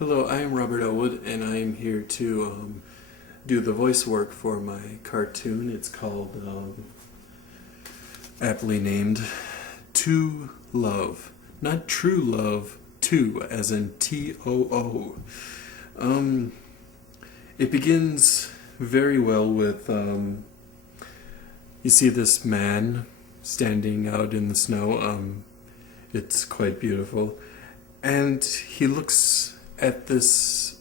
Hello, I am Robert Elwood, and I am here to do the voice work for my cartoon. It's called, aptly named, To Love. Not True Love, Two, as in T-O-O. It begins very well with, you see this man standing out in the snow. It's quite beautiful. And he looks at this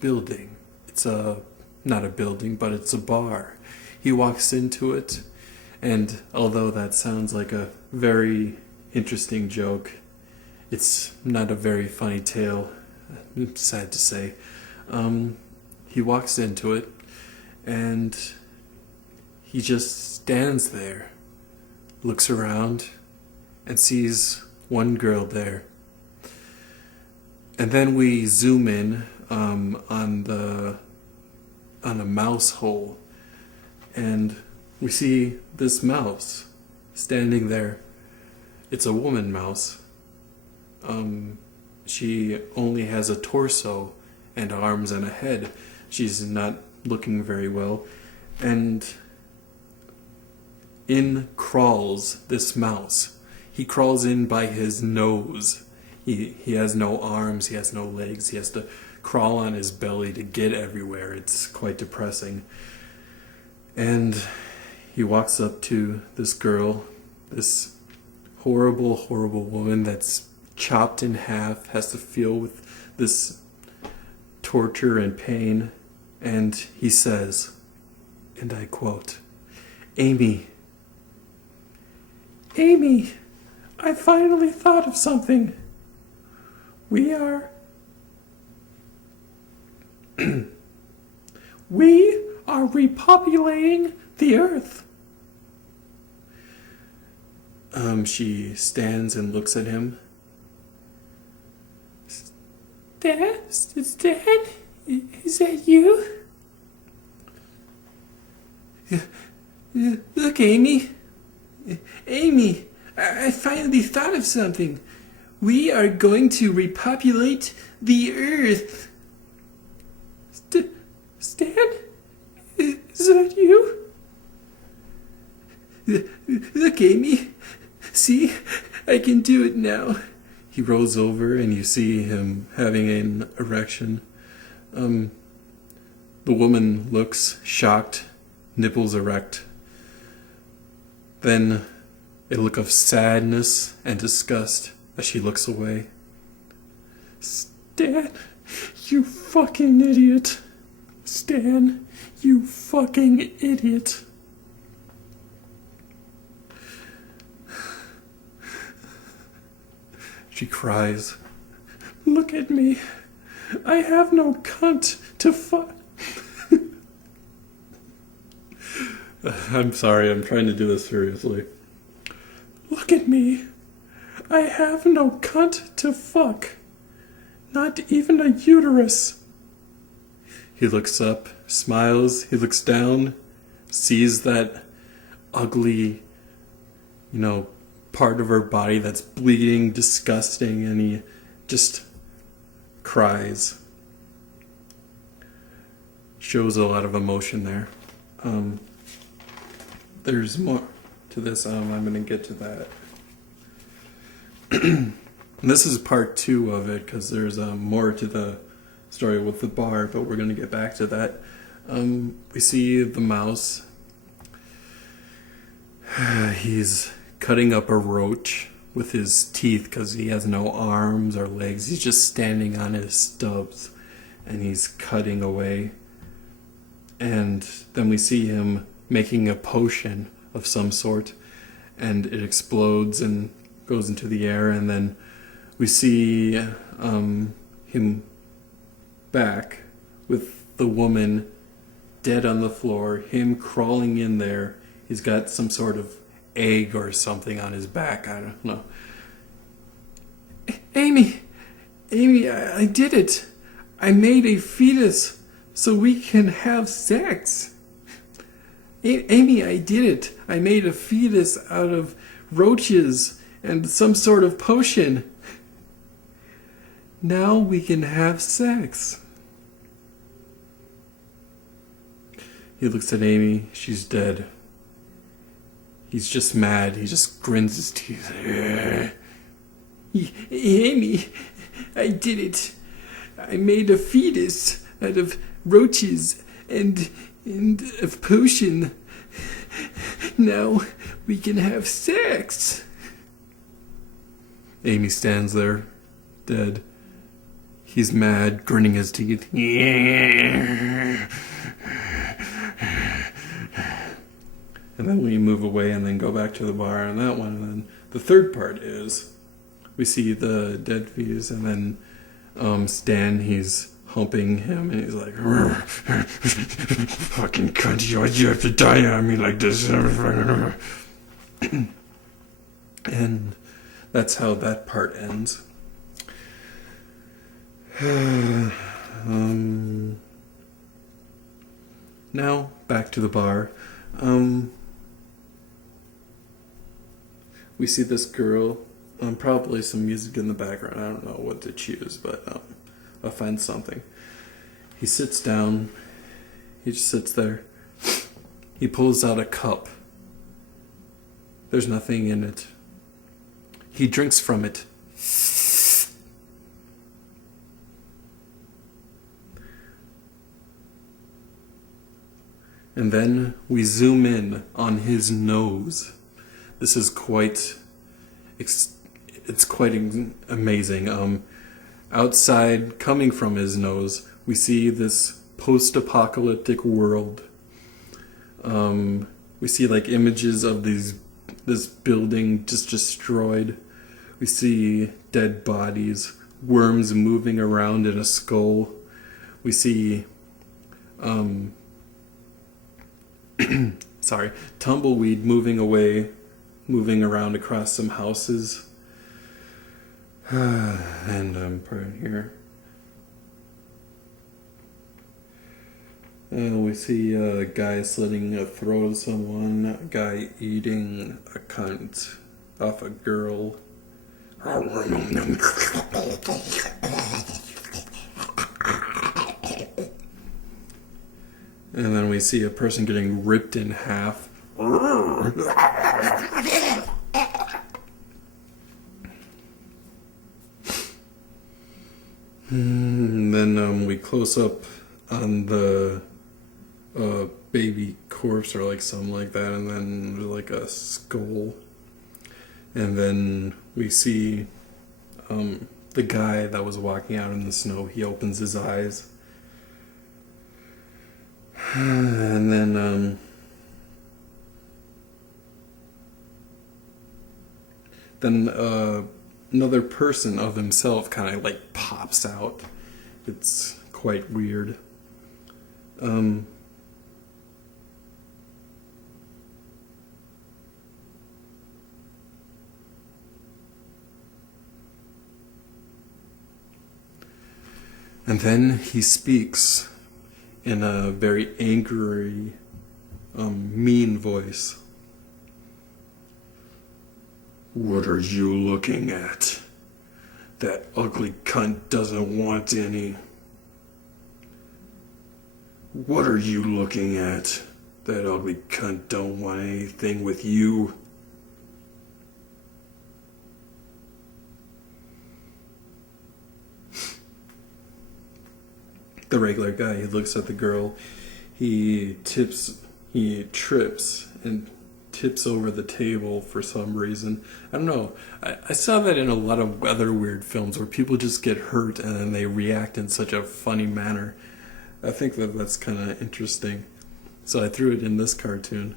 building. It's not a building, but it's a bar. He walks into it, and although that sounds like a very interesting joke, it's not a very funny tale, sad to say. He walks into it, and he just stands there, looks around, and sees one girl there. And then we zoom in on a mouse hole, and we see this mouse standing there. It's a woman mouse. She only has a torso and arms and a head. She's not looking very well, and in crawls this mouse. He crawls in by his nose. He has no arms, he has no legs, he has to crawl on his belly to get everywhere. It's quite depressing. And he walks up to this girl, this horrible, horrible woman that's chopped in half, has to feel with this torture and pain, and he says, and I quote, Amy, I finally thought of something. We are repopulating the earth. She stands and looks at him. Dad? Is that you? Look, Amy, I finally thought of something. We are going to repopulate the earth. Stan? Is that you? Look, Amy. See? I can do it now. He rolls over and you see him having an erection. The woman looks shocked, nipples erect. Then a look of sadness and disgust as she looks away. Stan, you fucking idiot. Stan, you fucking idiot. She cries. Look at me. I have no cunt to fuck. I'm sorry, I'm trying to do this seriously. Look at me. I have no cunt to fuck. Not even a uterus. He looks up, smiles, he looks down, sees that ugly, part of her body that's bleeding, disgusting, and he just cries. Shows a lot of emotion there. There's more to this. I'm going to get to that. This is part 2 of it because there's more to the story with the bar, but we're going to get back to that. We see the mouse. He's cutting up a roach with his teeth because he has no arms or legs. He's just standing on his stubs and he's cutting away. And then we see him making a potion of some sort, and it explodes and goes into the air, and then we see him back with the woman dead on the floor, him crawling in there. He's got some sort of egg or something on his back, I don't know. Amy, I did it. I made a fetus so we can have sex. Amy, I did it. I made a fetus out of roaches and some sort of potion. Now we can have sex. He looks at Amy. She's dead. He's just mad. He just grins his teeth. Amy, I did it. I made a fetus out of roaches and a potion. Now we can have sex. Amy stands there, dead. He's mad, grinning his teeth. And then we move away and then go back to the bar on that one. And then the third part is we see the dead fetus, and then Stan, he's humping him, and he's like, fucking cunt, you have to die on me like this. And that's how that part ends. Now, back to the bar. We see this girl, probably some music in the background. I don't know what to choose, but I'll find something. He sits down. He just sits there. He pulls out a cup. There's nothing in it. He drinks from it. And then we zoom in on his nose. This is quite amazing. Outside, coming from his nose, we see this post-apocalyptic world. We see like images of this building just destroyed. We see dead bodies, worms moving around in a skull. We see tumbleweed moving around across some houses. And put it here. We see a guy slitting a throat of someone, a guy eating a cunt off a girl. And then we see a person getting ripped in half. And then we close up on the baby corpse or like something like that, and then there's like a skull. And then we see the guy that was walking out in the snow. He opens his eyes. And then another person of himself kind of like pops out. It's quite weird. And then he speaks in a very angry, mean voice. What are you looking at? That ugly cunt doesn't want any. What are you looking at? That ugly cunt don't want anything with you. The regular guy, he looks at the girl, he trips and tips over the table for some reason. I don't know. I saw that in a lot of other weird films where people just get hurt and then they react in such a funny manner. I think that's kind of interesting. So I threw it in this cartoon.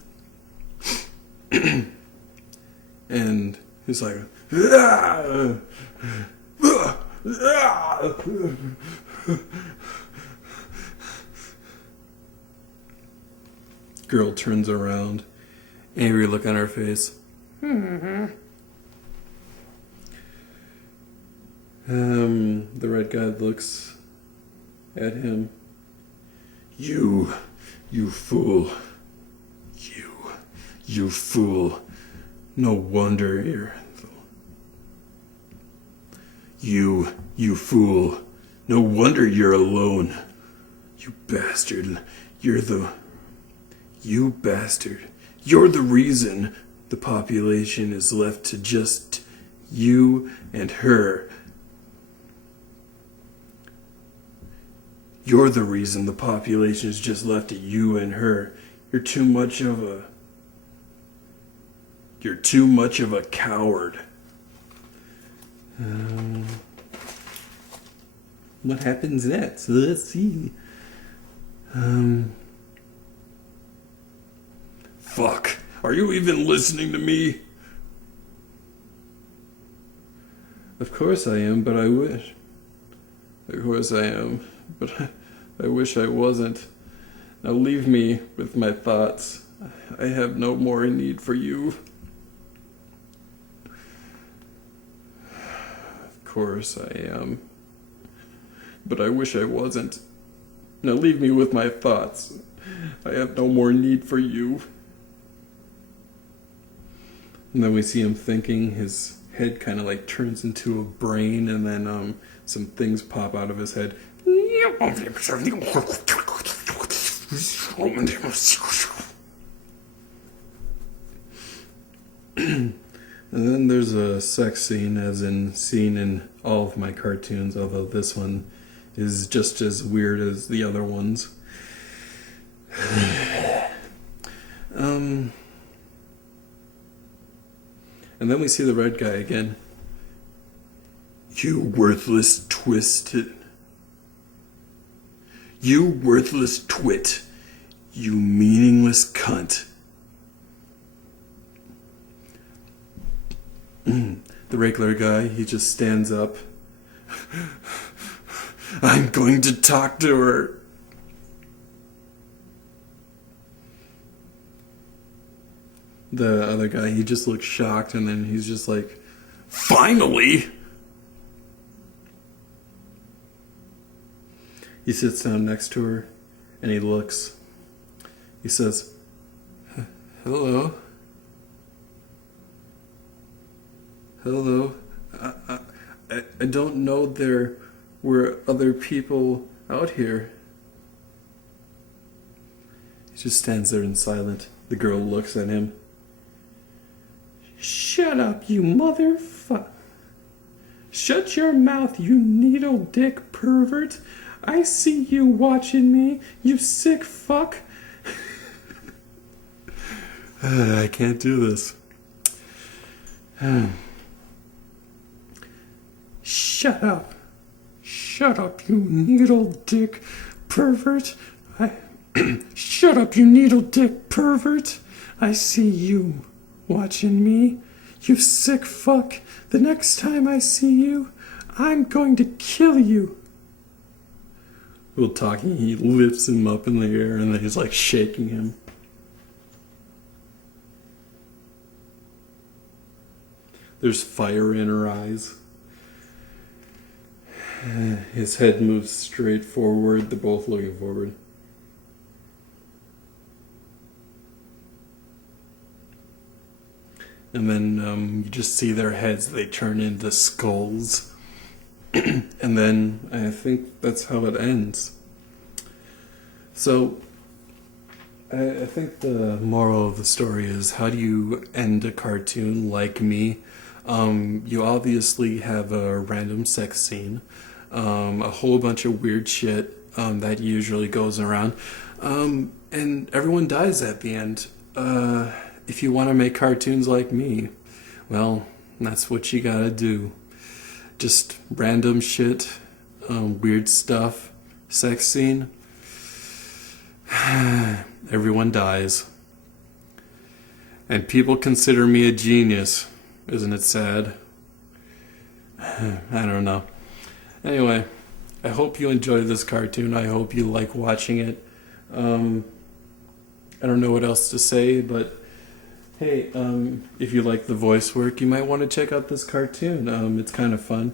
And he's like, "Ah! Ah! Ah!" Girl turns around, angry look on her face. The red guy looks at him. You fool. You fool. No wonder You fool. No wonder you're alone. You bastard. You bastard. You're the reason the population is left to just you and her. You're the reason the population is just left to you and her. You're too much of a coward. What happens next? Let's see. Fuck. Are you even listening to me? Of course I am, but I wish. Of course I am, but I wish I wasn't. Now leave me with my thoughts. I have no more need for you. Of course I am, but I wish I wasn't. Now leave me with my thoughts. I have no more need for you. And then we see him thinking. His head kind of like turns into a brain, and then some things pop out of his head. And then there's a sex scene, as in seen in all of my cartoons, although this one is just as weird as the other ones. And then we see the red guy again. You worthless twit. You meaningless cunt. The regular guy, he just stands up. I'm going to talk to her. The other guy, he just looks shocked, and then he's just like, finally! He sits down next to her, and he looks. He says, hello? Hello? I don't know there were other people out here. He just stands there in silence. The girl looks at him. Shut up, you motherfucker. Shut your mouth, you needle dick pervert. I see you watching me, you sick fuck. I can't do this. Shut up. Shut up, you needle dick pervert. Shut up, you needle dick pervert. I see you watching me, you sick fuck. The next time I see you, I'm going to kill you. While talking, he lifts him up in the air, and then he's like shaking him. There's fire in her eyes. His head moves straight forward. They're both looking forward. And then you just see their heads. They turn into skulls. And then I think that's how it ends. So I think the moral of the story is, how do you end a cartoon like me? You obviously have a random sex scene, a whole bunch of weird shit that usually goes around, and everyone dies at the end. If you want to make cartoons like me, well, that's what you gotta do. Just random shit, weird stuff, sex scene. Everyone dies. And people consider me a genius. Isn't it sad? I don't know. Anyway, I hope you enjoyed this cartoon. I hope you like watching it. I don't know what else to say, but hey, if you like the voice work, you might want to check out this cartoon. It's kind of fun.